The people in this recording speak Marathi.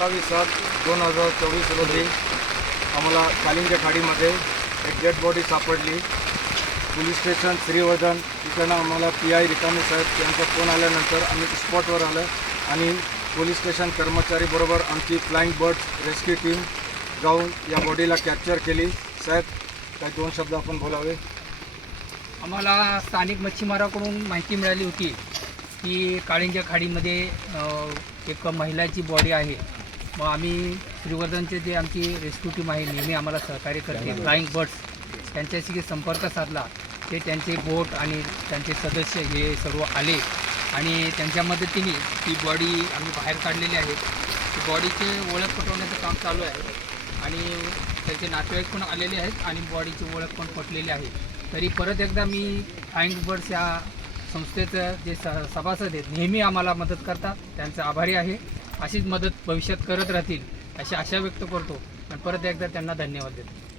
27/7/2024 रोजी आम्हाला कालिंदी खाडीमध्ये एक डेड बॉडी सापडली। पोलीस स्टेशन श्रीवर्धन तिकडनं आम्हाला PI रिकामे साहेब यांचा फोन आल्यानंतर आम्ही स्पॉटवर आलं आणि पोलीस स्टेशन कर्मचारीबरोबर आमची फ्लाइंग बर्ड्स रेस्क्यू टीम जाऊन या बॉडीला कॅप्चर केली। साहेब काही 2 शब्द आपण बोलावे। आम्हाला स्थानिक मच्छीमाराकडून माहिती मिळाली होती की काळिंजा खाडीमध्ये एक महिलाची बॉडी आहे। मग आम्ही श्रीवर्धनचे जे आमची रेस्क्यू टीम आहे नेहमी आम्हाला सहकार्य करते फ्लाइंग बर्ड्स त्यांच्याशी संपर्क साधला। ते त्यांचे बोट आणि त्यांचे सदस्य हे सर्व आले आणि त्यांच्या मदतीने ती बॉडी आम्ही बाहेर काढलेली आहे। ती बॉडीचे ओळख पटवण्याचं काम चालू आहे आणि त्याचे नातेवाईक पण आलेले आहेत आणि बॉडीची ओळख पण पटलेली आहे। तरी परत एकदा मी फ्लाइंग बर्ड्स या संस्थेचं जे सभासद आहेत नेहमी आम्हाला मदत करतात त्यांचा आभारी आहे। अशीच मदत भविष्यात करत राहतील अशी आशा व्यक्त करतो आणि परत एकदा त्यांना धन्यवाद देतो।